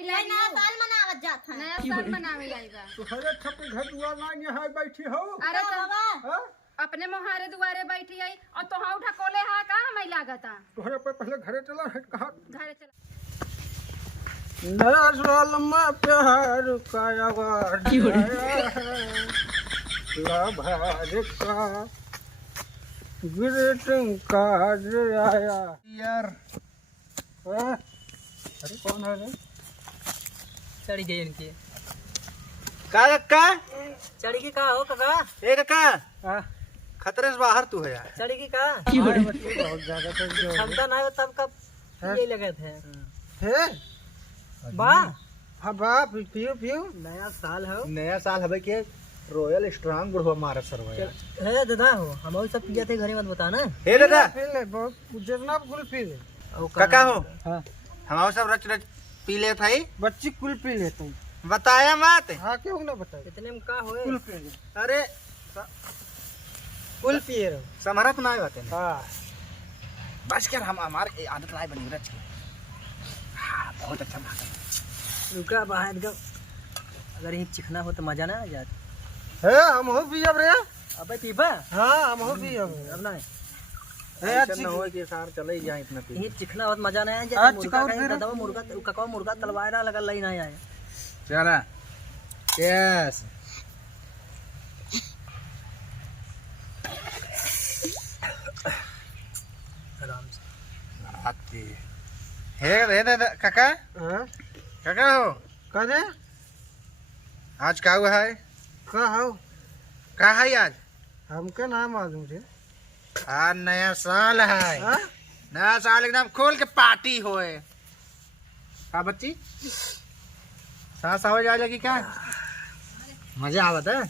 आई नया साल मनावत जात है। नया साल मनावे आईबा। तो हरे छप घर दुआर ना यहाँ बैठी हो। अरे तो बाबा अपने मोहारे दुआरे बैठी आई और तो हाँ उठा कोले हा का हमें लागता। तोहरे पे पहले घरे चला है कहा घरे चला। नया साल में प्यार का आवाज आया है लाभार का ग्रीटिंग कार्ड आया यार। अरे कौन है रे? चढ़ी गई इनकी काका चढ़ी की का हो काका ए काका हाँ? खतरे से बाहर तू है यार। चढ़ी की का बहुत ज्यादा कर दिया। क्षमता ना हो तब कब ये लगे थे है वाह हाँ बाप पियो पियो। नया साल हो नया साल हवे के रॉयल स्ट्रांग बुढ़वा मारा सरवा यार। है दादा हो हम और सब पिया थे घरे मत बता ना हे दादा पी ले बहुत जितना कुल पी ले। काका हो हाँ हम सब रच रच पी ले थाई बच्ची कुल पी ले तुम। बताया मत। हाँ क्यों ना बताए कितने में का होए कुल पी ले। अरे कुल पिए रहो। समरत ना बातें हाँ बस कर हम हमारे आदत लाए बनी रच के। हाँ बहुत अच्छा बात है। रुका बाहर का अगर ये चिकना हो तो मजा ना आ जात है हम हो पियब रे। अबे पीबा हाँ हम हो पियब अब ना है ऐसा अच्छी न हो कि सार चले ही जाए इतना पी। ये चिकना हो तो मजा ना आ आज जाए चिकाऊ फिर? दादा मुर्गा काका मुर्गा तलवार लगा लई ना आए चला यस आराम से आती हे दादा काका हाँ काका हो करे आज का हुआ है का हो का है आज हमके ना मालूम थे। आज नया साल है। हाँ नया साल एकदम खोल के पार्टी होए। हाँ बच्ची सांस आवाज आ जाएगी क्या? मजा आवत है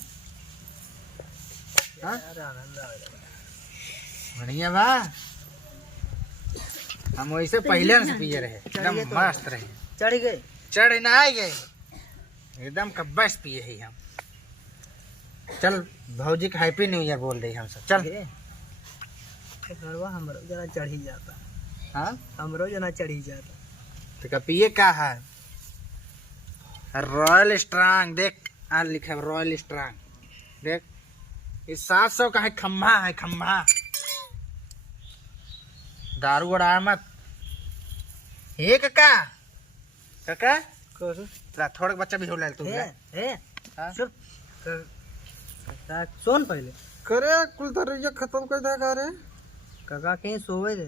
हाँ? बढ़िया बा। हम वैसे पहले से पिए रहे एकदम मस्त रहे। चढ़ गए चढ़ ना आए गए एकदम कब्बस पिए ही हम। चल भौजी का हैप्पी न्यू ईयर बोल रही हम सब। चल घरवा हमरो जना चढ़ी जाता हाँ हमरो जना चढ़ी जाता तो का पिए का है रॉयल स्ट्रांग देख आ लिखा है रॉयल स्ट्रांग देख ये 700 का है खम्भा है खम्भा। दारू उड़ा मत हे काका काका तेरा थोड़ा बच्चा भी हो लाल तू है हाँ? चुप सुन पहले करे कुल दरिया खत्म कर दे करे। काका कहीं सोवे दे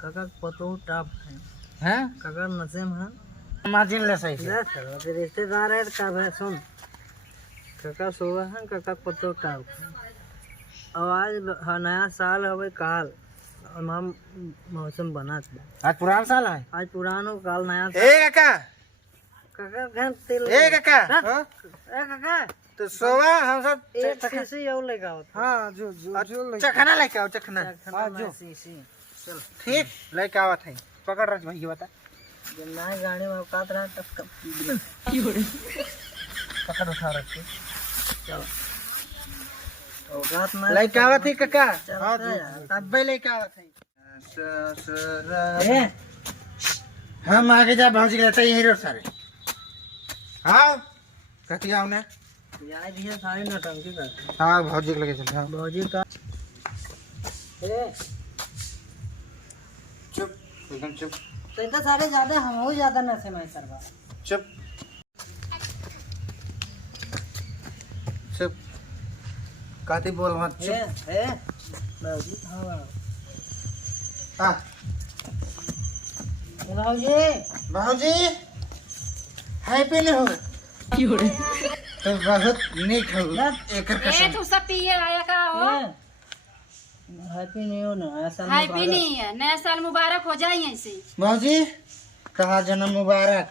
काका पतो टाप है हैं काका नशे में है मार्जिन ले सही से फिर रिश्तेदार है कब है सुन काका सोवे है काका पतो टाप है और आज नया साल हवे काल और हम मौसम बना आज पुराना साल है। आज पुरानो काल नया ए काका काका घन तेल ए काका हाँ ए काका तो सोवा हम सब एक शीशी और लेगा हाँ जो जो जो ले चखना लेके आओ चखना। हाँ जो शीशी चल ठीक लेके आवत है पकड़ रख भाई बता जब ना गाड़ी में औकात रहा तब कब पकड़ उठा रख के चलो औकात ना लेके आवत है काका। हाँ तब भी लेके आवत है। ए हम आगे जा भौजी के लेते यही रोड सारे। हाँ कथी आओ ने यार ये सारी नौटंकी करते हाँ भौजी के लगे चल हाँ भौजी का ए चुप एकदम चुप तो इतना सारे ज्यादा हम हो ज्यादा नशे में सरवा चुप चुप कथी बोल मत चुप। ए भौजी हाँ हाँ भौजी भौजी हैप्पी न्यू ईयर तो बहुत निक हो एक ए कसम तू सब पिए आया का हो। हैप्पी न्यू नया साल हैप्पी नहीं है नया साल मुबारक हो जाए ऐसे। भौजी कहा जन्म मुबारक।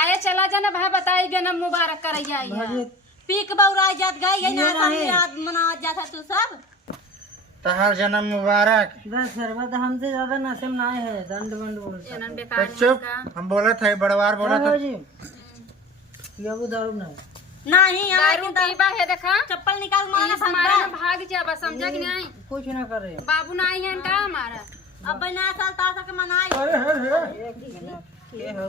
आए चला जाना भाई बताई जन्म मुबारक कर आई पीक बौरा जात गई है नया साल याद मनावत जाता तू सब। तहार जन्म मुबारक। बस सरबत हमसे ज्यादा नशे में ना है दंड बंड बोलता एनन तो बेकार चुप हम बोला था बड़वार बोला था। भौजी ये वो दारू ना नहीं यहाँ दारू पीबा है देखा चप्पल निकाल मारा इस हमारे में भाग जा बस समझा कि नहीं। कुछ ना कर रहे बाबू ना आई है का हमारा अब नया साल ताजा के मनाई। के हो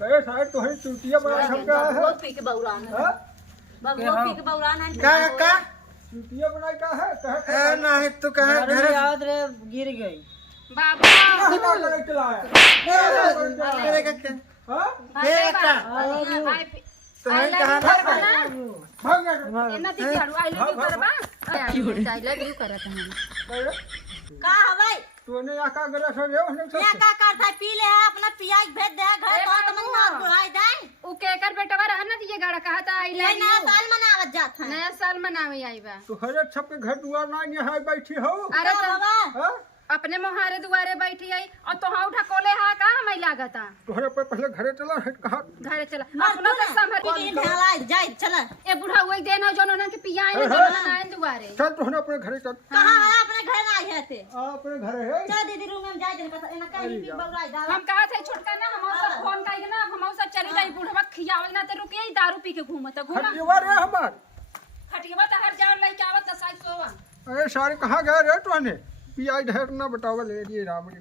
कहे साइड तुम्हारी चुटिया बना हमका है वो पी के बौरान है हाँ? बबुआ पी के बौरान है का का चुटिया बनाई का है ए नहीं तू कहे अरे घर याद रे गिर गई बाबा कहे चलाया तेरे का क्या हाँ हे का भाई तुम्हें कहा भाग गया एना दी झाड़ू आई लव यू करबा आई लव यू करत हम का हवाई तूने यहाँ का गला सो रे उसने या का करता पी ले अपना पियाज भेज दे घर तो तुम ना बुढ़ाई दे उ केकर बेटवा रह ना दिए गाड़ा कहा था आई ये लव नया यू साल मनावत जात है नया साल मनावे आई बा तू हरे छप के घर दुआर ना यहाँ बैठी हो अरे का तो हवा हाँ अपने मोहारे दुआरे बैठी आई और तो हाउ ढकोले हा का हमें लागता तोहरे पे पहले घरे चला है कहा घरे चला अपना तो संभल पी के ढाला जाए चला ए बुढ़ा हुई देना जो ना के पियाए ने दोनों ना दुआरे चल तोहने अपने घरे चल कहां है अपने घर ना आई है ते आ अपने घरे है चल दीदी रूम में जाए जन का एना कहीं पी बौराई डाला हम कहा थे छोटका ना हम सब फोन काई ना हम सब चली जाई बुढ़वा खियावे ना ते रुके दारू पी के घूमत घूमा हटिवा रे हमार खटिवा त हर जान लई के आवत त साई सोवा अरे सारे कहाँ गए रे तोहने पियाज ढेर ना बतावा ले ये राम रे